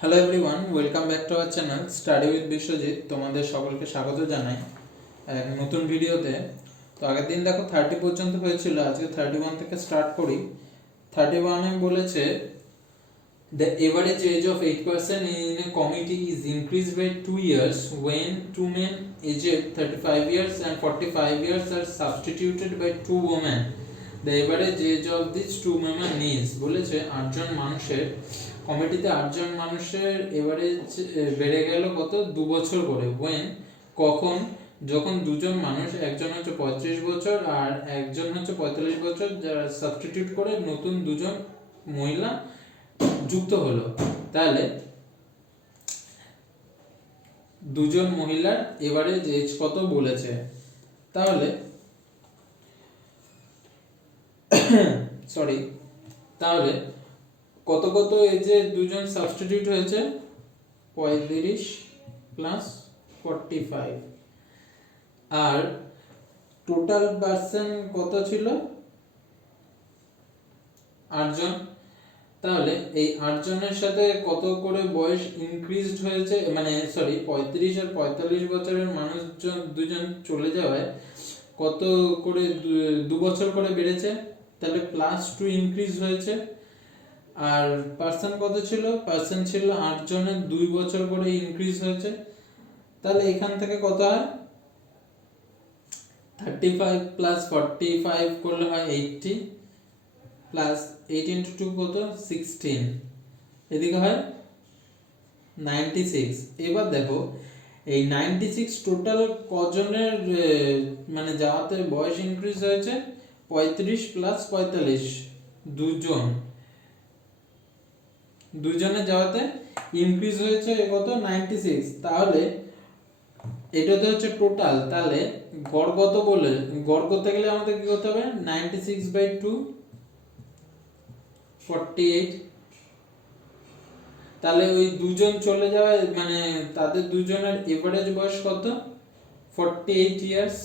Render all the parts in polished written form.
Hello everyone, welcome back to our channel study with Biswajit. তোমাদের সকলকে স্বাগত জানাই এক নতুন ভিডিওতে। তো আগের দিন দেখো 30 পর্যন্ত হয়েছিল, আজকে 31 থেকে স্টার্ট করি। 31-এ বলেছে the average age of 8% in a committee is increased by 2 years when two men aged 35 years and 45 years are substituted by two women. The average age of these two women is বলেছে 8জন মানুষের কমিটিতে 8জন মানুষের average বেড়ে গেল কত 2 বছর করে। when কখন যখন দুজন মানুষ, একজন হচ্ছে 35 বছর আর একজন হচ্ছে 45 বছর, যারা সাবস্টিটিউট করে নতুন দুজন মহিলা যুক্ত হলো। তাহলে দুজন মহিলার এভারেজ এজ কত বলেছে। তাহলে তাহলে কত কত এজে দুজন সাবস্টিটিউট হয়েছে, 35 প্লাস 45, আর টোটাল পার্সন কত ছিল 8জন। তাহলে এই 8জনের সাথে কত করে বয়স ইনক্রিজড হয়েছে, মানে 35 আর 45 বছরের মানুষজন দুজন চলে যাওয়ায় কত করে 2 বছর করে বেড়েছে, তাহলে +2 ইনক্রিজ হয়েছে। আর পার্সন কত ছিল, পার্সন ছিল 8জনের 2 বছর করে ইনক্রিজ হয়েছে। তাহলে এখান থেকে কত হয়, 35 প্লাস 45 করলে হয় 80, প্লাস 8 ইন্টু 2 কত 16, এদিকে হয় 96। এবার দেখো এই 96 টোটাল কজনের মানে যাওয়াতে বয়স ইনক্রিজ হয়েছে, 35 প্লাস 45 দুজনে যাওয়াতে ইনক্রিজ হয়েছে কত 96। তাহলে এটা তো হচ্ছে টোটাল। তাহলে গড় কত বলে, গড় করতে গেলে আমাদের কি করতে হবে, 96/2 48। তাহলে ওই দুজন চলে যাওয়ায় মানে তাদের দুজনের এভারেজ বয়স কত, 48 ইয়ার্স।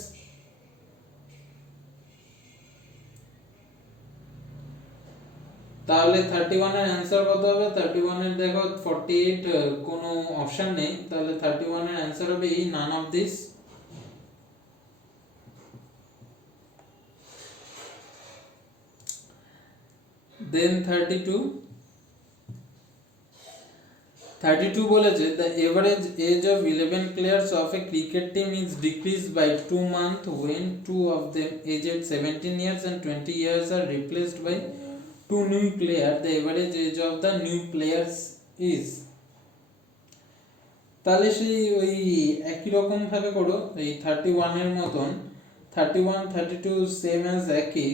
তাহলে 31 এর অ্যানসার কত হবে, 31 এর দেখো 48 কোনো অপশন নেই, তাহলে 31 এর অ্যানসার হবে এই নান অফ দিস। দেন 32 বলেছে the average age of 11 players of a cricket team is decreased by 2 months when two of them aged 17 years and 20 years are replaced by two new players. The average age of the new players is, তাহলে সেই ওই একই রকম ভাবে করো, এই 31 এর মতন 31 32 সেম অ্যাজ একই।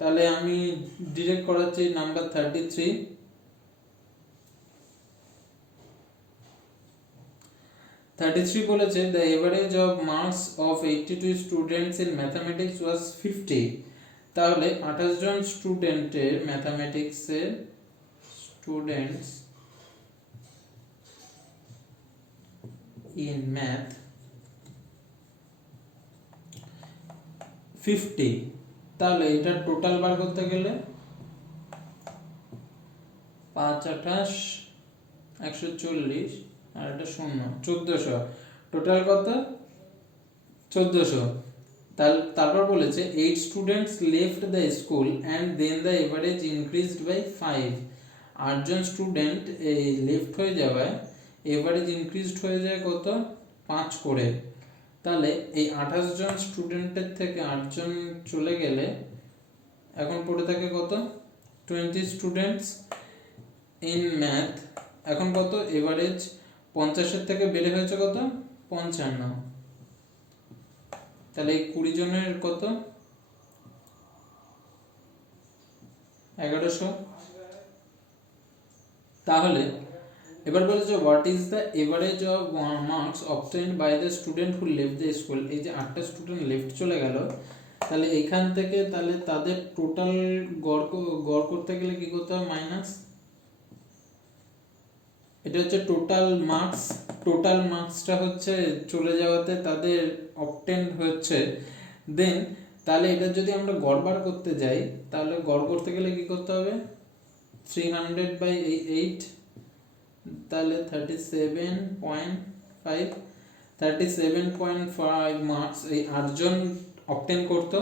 তাহলে আমি ডিরেক্ট করাচ্ছি নাম্বার 33 বলেছে the average of marks of 82 students in mathematics was 50। তাহলে 28 জন স্টুডেন্টের ম্যাথামেটিক্সের স্টুডেন্টস in math 50। তাহলে এটা টোটাল বার করতে গেলে 5 28 140 আর এটা 0 1400, টোটাল কত 1400। তারপর বলেছে 8 students left the school and then the average increased by 5। 8জন স্টুডেন্ট এই লেফট হয়ে যাওয়ায় এভারেজ ইনক্রিজড হয়ে যায় কত 5 করে। তাহলে এই 28 জন স্টুডেন্টের থেকে 8জন চলে গেলে এখন পড়ে থাকে কত 20 স্টুডেন্টস ইন ম্যাথ। এখন কত এভারেজ 50-এর থেকে বেড়ে হয়েছে কত 55। তাহলে এই 20 জনের কত 1100। তাহলে এবার বলেছে what is the average of marks obtained by the student who left the school. এই যে 8টা স্টুডেন্ট লেফট চলে গেল, তাহলে এখান থেকে তাহলে তাদের টোটাল গড় করতে গেলে কি করতে হবে, মাইনাস, এটা হচ্ছে টোটাল মার্কস। টোটাল মার্কসটা হচ্ছে চলে যাওয়াতে তাদের অবটেন্ড হচ্ছে। দেন তাহলে এটা যদি আমরা গড় বার করতে যাই, তাহলে গড় করতে গেলে কি করতে হবে, 300/8 তাহলে 37.5 মার্কস এই 8 জন অবটেন করতো।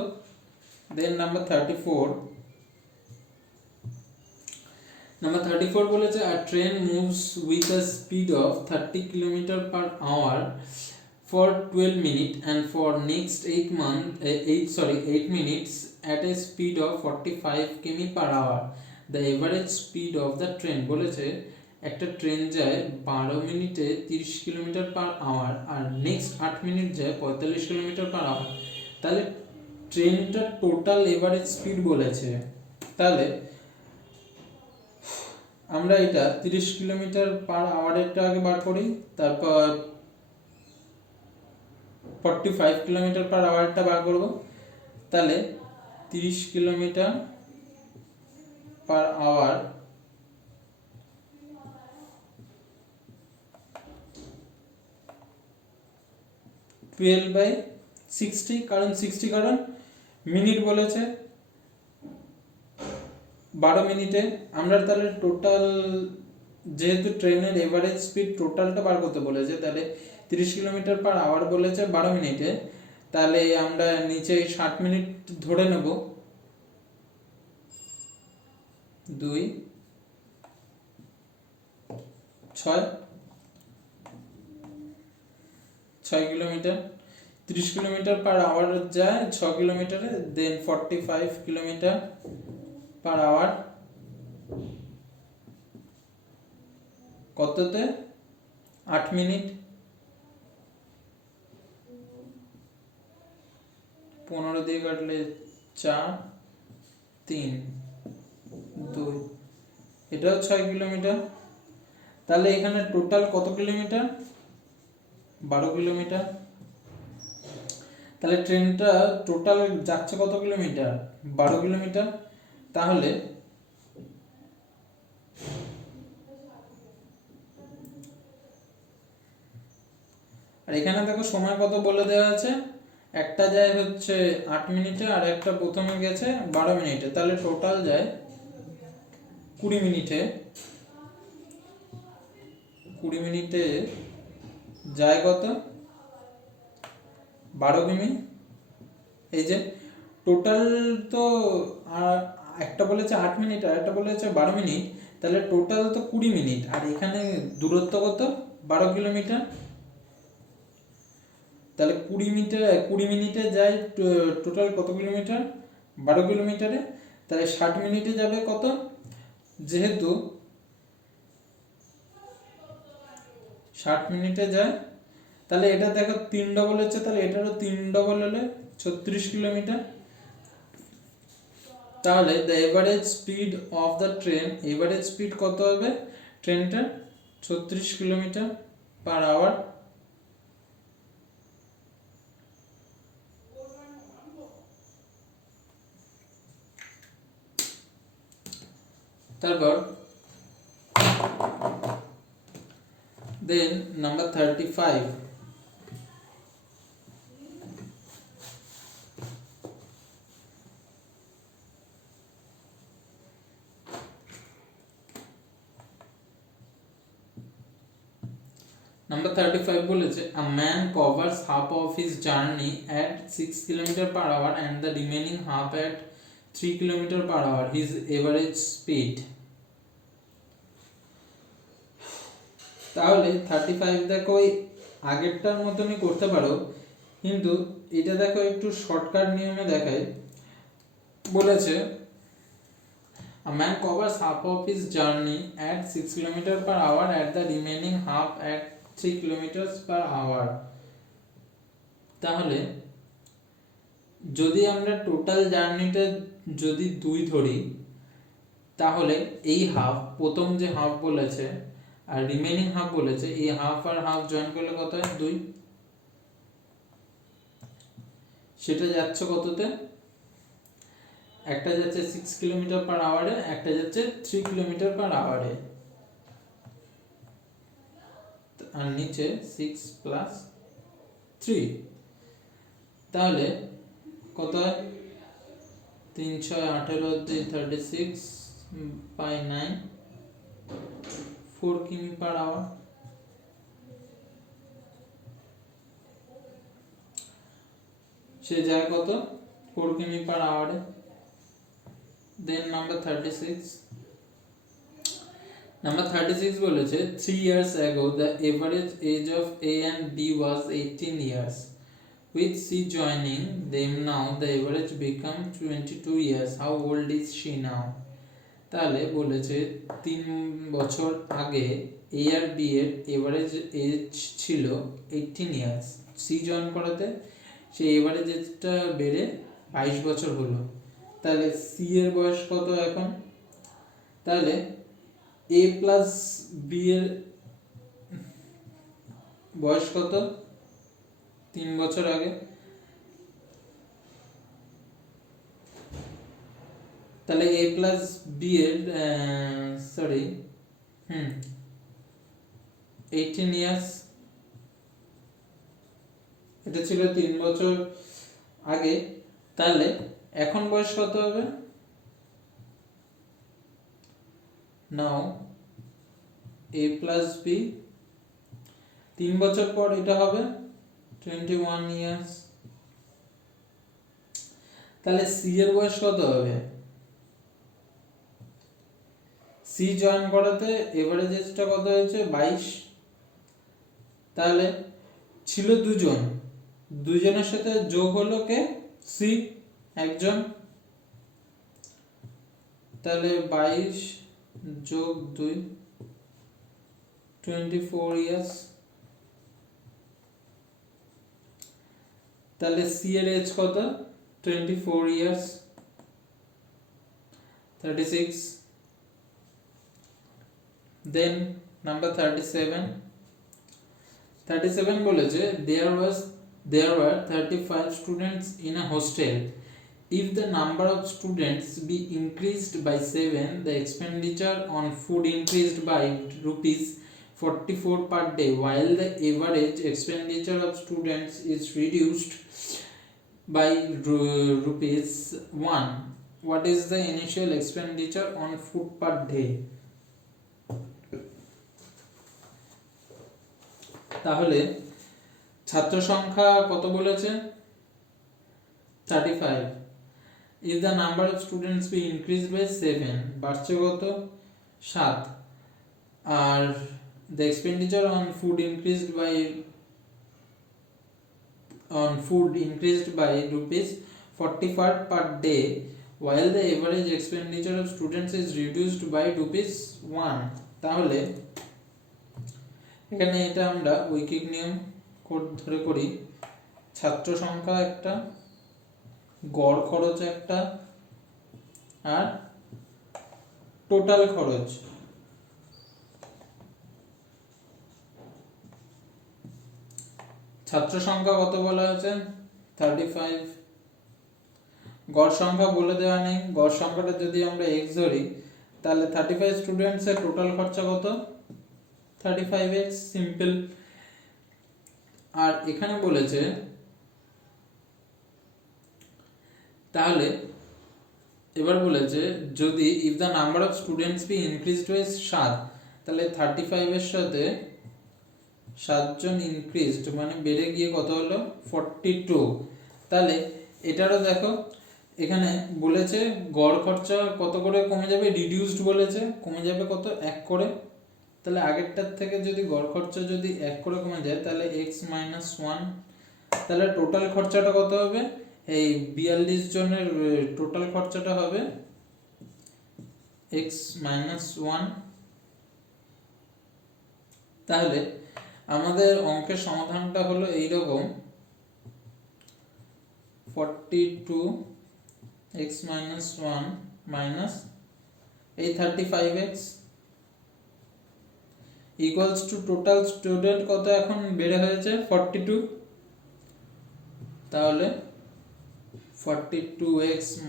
দেন নাম্বার 34 বলেছে a train moves with a speed of 30 km/h for 12 minutes and for next 8 minutes at a speed of 45 km/h. The average speed of the train বলেছে একটা ট্রেন যায় 12 মিনিটে 30 km/h আর নেক্সট 8 মিনিট যায় 45 km/h। তাহলে ট্রেনটার total average speed বলেছে। তাহলে আমরা এটা 30 km/h এরটা আগে বার করি, তারপর 45 km/h এরটা বার করব। তাহলে 30 km/h 12/60, কারণ 60 কারণ মিনিট বলেছে 12 মিনিটে। আমরা তাহলে টোটাল, যেহেতু ট্রেনের এভারেজ স্পিড টোটালটা বার করতে বলেছে, তাহলে 30 km/h বলেছে 12 মিনিটে, তাহলে আমরা নিচে 60 মিনিট ধরে নেব। 2 6 কিলোমিটার, 30 km/h যায় 6 কিলোমিটারে, দেন 45 km/h কততে 8 মিনিট, 15 দিয়ে কাটলে 4, 3, 2, এটাও 6 কিলোমিটার। তাহলে এখানে টোটাল কত কিলোমিটার? 12 কিলোমিটার। তাহলে ট্রেনটা টোটাল যাচ্ছে কত কিলোমিটার? 12 কিলোমিটার। তাহলে আর এখানে দেখো সময় কত বলে দেওয়া আছে, একটা যায় হচ্ছে 8 মিনিটে আর একটা প্রথমে গেছে 12 মিনিটে, তাহলে টোটাল যায় 20 মিনিটে। 20 মিনিটে যায় কত? 12 কিমি। এই যে টোটাল তো একটা বলেছে 8 মিনিট আর একটা বলেছে 12 মিনিট, তাহলে টোটাল তো 20 মিনিট। আর এখানে দূরত্ব কত? 12 কিলোমিটার। তাহলে 20 মিনিটে যায় টোটাল কত কিলোমিটার? 12 কিলোমিটারে। তাহলে 60 মিনিটে যাবে কত? যেহেতু 60 মিনিটে যায়, তাহলে এটা দেখো 3 ডবল হচ্ছে, তাহলে এটারও 3 ডবল হলে 36 কিলোমিটার। তাহলে the average speed of the train, average speed কত হবে ট্রেনটার? 36 km/h। তারপর দেন নাম্বার 35, বলেছে a man covers half of his journey at 6 km/h and the remaining half at 3 km/h, his average speed। তাহলে 35 দেখো ওই আগেরটার মতনই করতে পারো, কিন্তু এটা দেখো একটু শর্টকাট নিয়মে দেখায়। বলেছে a man covers half of his journey at 6 km/h at the remaining half at 3 km/h। তাহলে যদি আমরা টোটাল জার্নিটা যদি 2 ধরি, তাহলে এই হাফ, প্রথম যে হাফ বলেছে আর রিমেনিং হাফ বলেছে, এই হাফ আর হাফ জয়েন করলে কত হয়? 2। সেটা যাচ্ছে কততে? একটা যাচ্ছে 6 km/h এ, একটা যাচ্ছে 3 km/h এ, আর নিচে 6 + 3। তাহলে কত হয়? 3 6 18 36 by 9 4 কিমি পার আওয়ার। সে যায় কত 4 কিমি পার আওয়ারে। দেন নাম্বার 36 বলেছে 3 years ago the average age of A and B was 18 years. With C joining them now the average become 22 years. How old is she now? তাহলে বলেছে 3 বছর আগে A আর B এর average age ছিল 18 years. C join করাতে সেই average এজটা বেড়ে 22 বছর হলো। তাহলে সি এর বয়স কত এখন? তাহলে A প্লাস B এর বয়স কত 3 বছর আগে? তাহলে A প্লাস B এর 18 ইয়ার্স, এটা ছিল 3 বছর আগে। তাহলে এখন বয়স কত হবে? নাও A প্লাস B 3 বছর পর এটা হবে 21 ইয়ার্স। তাহলে সি এর বয়স কত হবে? সি জয়েন করাতে এভারেজ এজটা কত হয়েছে 22। তাহলে ছিল দুজনের সাথে যোগ হলো কে? সি একজন। তাহলে 22 যোগ 2 24 ইয়ার্স। তাহলে সি এর এজ কত 24 ইয়ার্স। 36 দেন নাম্বার 37 বলেছে there were 35 students in a hostel. If the number of students be increased by 7, the expenditure on food increased by rupees 44 per day, while the average expenditure of students is reduced by rupees 1. What is the initial expenditure on food per day? তাহলে ছাত্র সংখ্যা কত বলেছে 35. If the number of students be increased by 7, বাড়ছে কত 7, আর the expenditure on food increased by rupees 45 per day, while the average expenditure of students is reduced by rupees 1. তাহলে এখানে এটা আমরা ঐকিক নিয়ম ধরে করি। ছাত্র সংখ্যা একটা, গড় খরচ একটা, আর টোটাল খরচ। ছাত্র সংখ্যা কত বলা হয়েছে 35, গড় সংখ্যা বলে দেওয়া নেই। গড় সংখ্যাটা যদি আমরা x ধরি তাহলে 35 স্টুডেন্টস এর টোটাল খরচা কত 35x, সিম্পল। আর এখানে বলেছে তাহলে এবার বলেছে যদি if the number of students be increased by 7, তাহলে 35 এর সাথে 7 জন ইনক্রিজড মানে বেড়ে গিয়ে কত হলো 42। তাহলে এটারও দেখো এখানে বলেছে গড় খরচা কত করে কমে যাবে, রিডিউসড বলেছে কমে যাবে কত 1 করে। তাহলে আগেরটার থেকে যদি গড় খরচা যদি 1 করে কমে যায় তাহলে x - 1। তাহলে টোটাল খরচাটা কত হবে? এই 42 জনের টোটাল খরচাটা হবে x - 1। তাহলে আমাদের অঙ্কের সমাধানটা হলো এই রকম 42 x - 1 মাইনাস এই 35x equals to total student কত এখন বেড়ে হয়েছে 42। তাহলে 42x -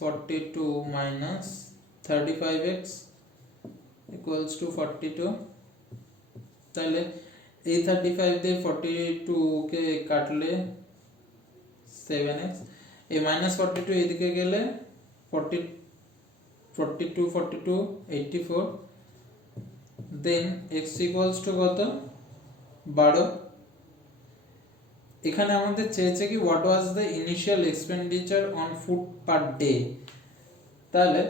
42 minus 35x equals to 42। তাহলে এই 35 দিয়ে 42 কে কাটলে 7x, এই -42 এদিকে গেলে 42 84, দেন এক্স ইকুয়ালস টু কত 12। এখানে আমাদের চেয়েছে কি what was the initial expenditure on food per day. তাহলে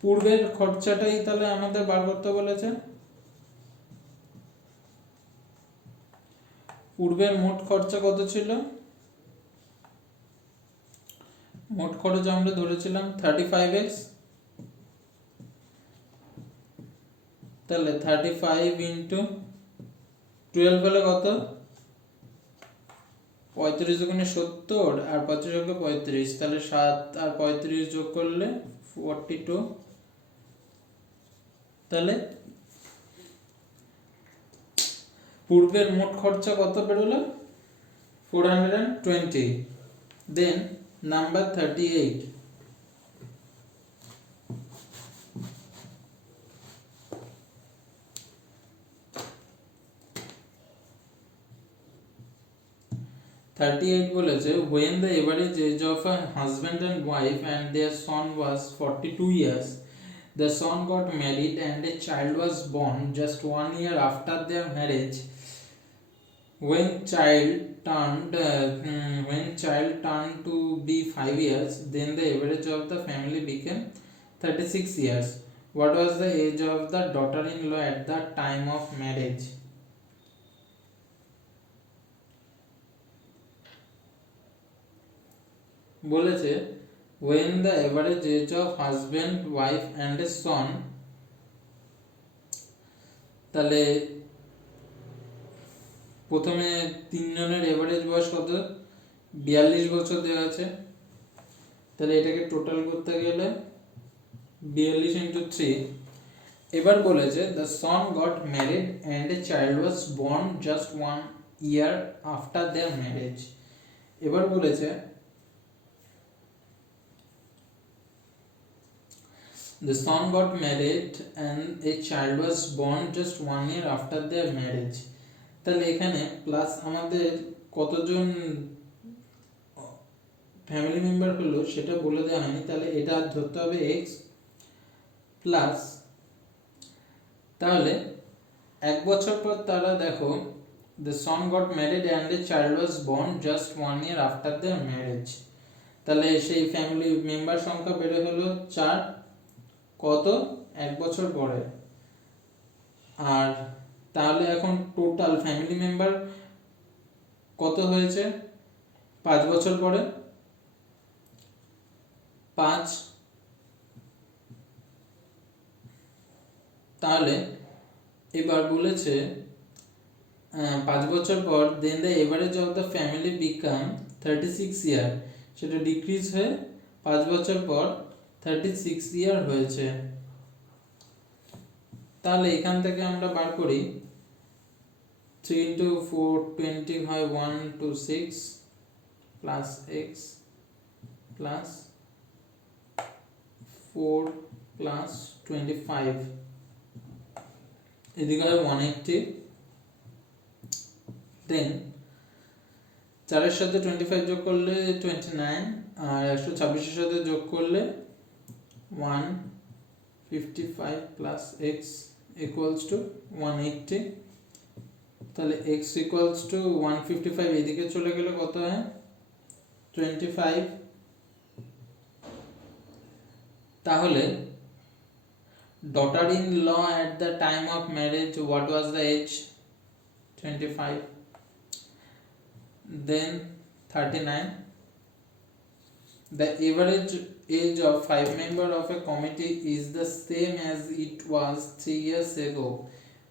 পূর্বের খরচাটাই তাহলে আমাদের বার করতে বলেছে। পূর্বের মোট খরচা কত ছিল? মোট খরচ আমরা ধরেছিলাম 35x। তাহলে 35 ইন্টু 12 হলে কত? 35 দুগুণে 70 আর 25 যোগে 35, তাহলে 7 আর 35 যোগ করলে 42। তাহলে পূর্বের মোট খরচা কত বেরোলো? 420। দেন নাম্বার 38, বলেছে when the average age of a husband and wife and their son was 42 years, the son got married and a child was born just 1 year after their marriage. When child turned to be 5 years, then the average of the family became 36 years. What was the age of the daughter-in-law at the time of marriage? বলেছে when the average age of husband, wife and a son, তাহলে প্রথমে তিনজনের average বয়স কত? 42 বছর দেওয়া আছে। তাহলে এটাকে টোটাল করতে গেলে 42 ইন্টু 3। এবার বলেছে the son got married and a child was born just 1 year after their marriage. এবার বলেছে the son got married and a child was born just 1 year after their marriage. তাহলে এখানে প্লাস আমাদের কতজন ফ্যামিলি মেম্বার হলো সেটা বলে দেওয়া হয়নি, তাহলে এটা ধরতে হবে x প্লাস। তাহলে এক বছর পর তারা দেখো the son got married and a child was born just 1 year after their marriage. তাহলে সেই ফ্যামিলি মেম্বার সংখ্যা বেড়ে হলো 4, কত? এক বছর পরে। আর তাহলে এখন টোটাল ফ্যামিলি মেম্বার কত হয়েছে 5 বছর পরে? 5। তাহলে এবার বলেছে 5 বছর পর then the average of the family become 36 year, সেটা ডিক্রিজ হয়ে 5 বছর পর 36 ইয়ার হয়েছে। তাহলে এখান থেকে আমরা বার করি 3 into 4 20 হয় 126 plus x plus 4 plus 25, এদিকে হয় 180। দেন 4 এর সাথে 25 যোগ করলে 29 আর 126 এর সাথে যোগ করলে 155 plus x equals to 180। তাহলে x equals to 155 এদিকে চলে গেলে কত হয়? 25। তাহলে daughter-in-law at the time of marriage, what was the age? 25. Then 39. The average age of 5 members of a committee is the same as it was 3 years ago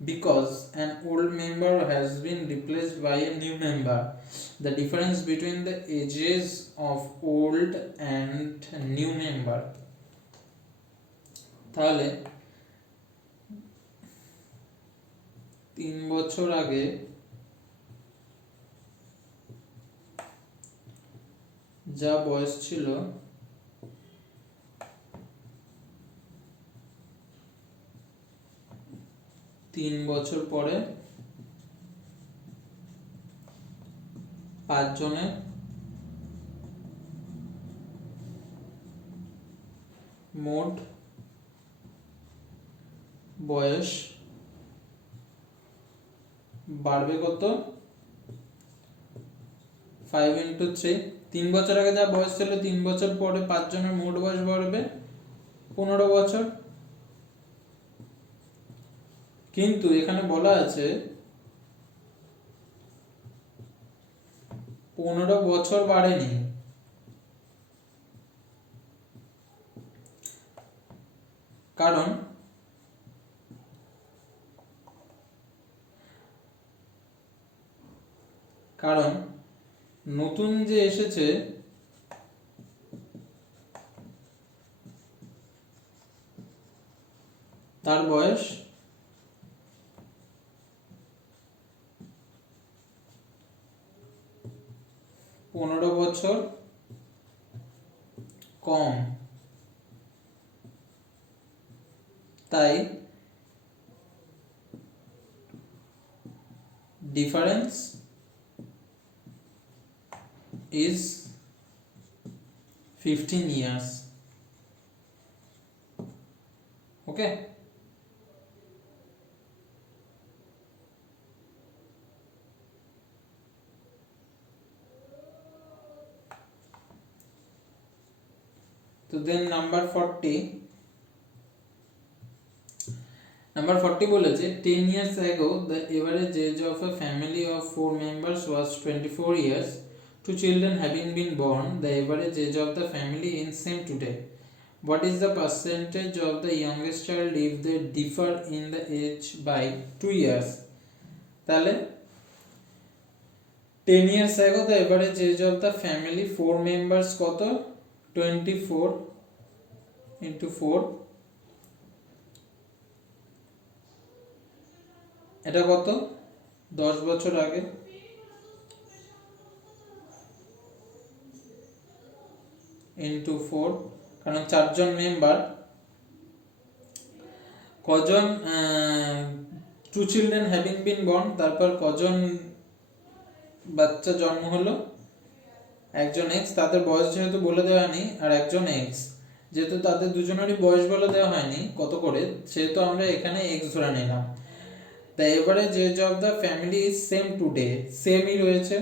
because an old member has been replaced by a new member. The difference between the ages of old and new member. তাহলে 3 বছর আগে যা বয়স ছিল 3 বছর পরে 5 জনের মোট বয়স বাড়বে কত 5 ইন্টু 3, 3 বছর আগে যা বয়স ছিল 3 বছর পরে 5 জনের মোট বয়স বাড়বে 15 বছর। কিন্তু এখানে বলা আছে 15 বছর বাড়েনি, কারণ নতুন যে এসেছে তার বয়স 15 বছর কম, তাই difference is 15 years. Okay, so then number 40 বলেছে 10 years ago the average age of a family of 4 members was 24 years. Two children having been born, the average age of the family is same today. What is the percentage of the youngest child if they differ in the age by 2 years? তাহলে 10 years ago the average age of the family 4 members কত 24 into 4, এটা কত 10 বছর আগে, into 4, কারণ 4 জন member, কজন 2 children having been born, তারপর কজন বাচ্চা জন্ম হলো, একজন এক্স, তাদের বয়স যেহেতু বলে দেওয়া নেই, আর একজন এক্স, যেহেতু তাদের দুজনেরই বয়স বলে দেওয়া হয়নি কত করে, সেহেতু আমরা এখানে এক্স ধরে নিলাম। The average age of the family is same today, সেমই রয়েছে,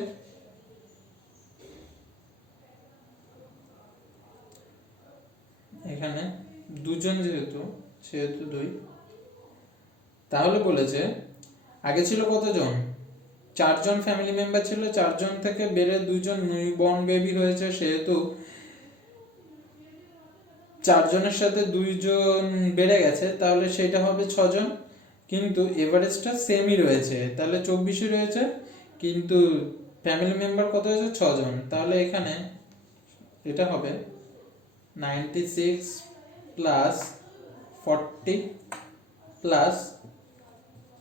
এখানে দুজন যেহেতু সেহেতু 2, তাহলে বলেছে আগে ছিল কতজন 4 জন ফ্যামিলি মেম্বার ছিল, 4 জন থেকে বেড়ে 2 জন নিউবর্ন বেবি হয়েছে, সেহেতু 4 জনের সাথে 2 জন বেড়ে গেছে, তাহলে সেটা হবে 6 জন, কিন্তু এভারেজটা সেমই রয়েছে, তাহলে 24ই রয়েছে, কিন্তু ফ্যামিলি মেম্বার কত হয়েছে 6 জন, তাহলে এখানে এটা হবে 96 প্লাস 40 প্লাস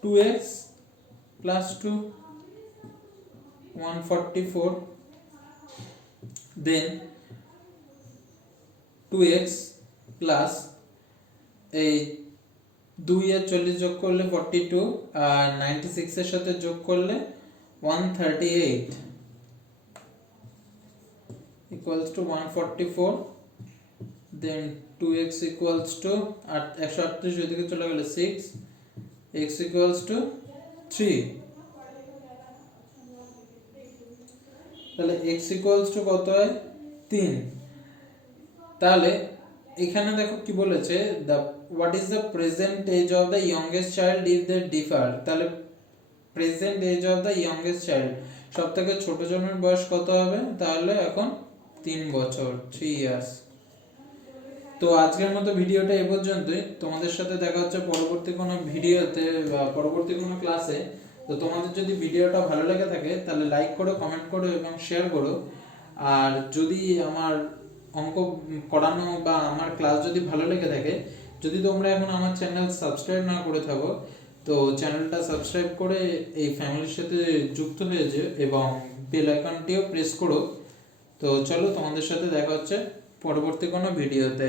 2x প্লাস 2 144, দেন 2x প্লাস এই 2 আর 40 যোগ করলে 42, আর 96 এর সাথে যোগ করলে 138 equals to 144, then 2x equals to 138 ওইদিকে চলে গেলে 6, x equals to 3, তাহলে x equals to কত হয় 3। তাহলে এখানে দেখো কি বলেছে, the what is the present age of the youngest child if they differ, তাহলে present age of the youngest child সবথেকে ছোট জনের বয়স কত হবে, তাহলে এখন 3 বছর 3 ইয়ার্স। তো আজকের মতো ভিডিওটা এই পর্যন্তই, তোমাদের সাথে দেখা হচ্ছে পরবর্তী কোনো ভিডিওতে বা পরবর্তী কোনো ক্লাসে। তো তোমাদের যদি ভিডিওটা ভালো লেগে থাকে তাহলে লাইক করো, কমেন্ট করো এবং শেয়ার করো। আর যদি আমার অঙ্ক করানো বা আমার ক্লাস যদি ভালো লেগে থাকে, যদি তোমরা এখন আমার চ্যানেল সাবস্ক্রাইব না করে থাকো, তো চ্যানেলটা সাবস্ক্রাইব করে এই ফ্যামিলির সাথে যুক্ত হয়ে যেও এবং বেল আইকনটিও প্রেস করো। তো চলো, তোমাদের সাথে দেখা হচ্ছে পরবর্তী কোনো ভিডিওতে।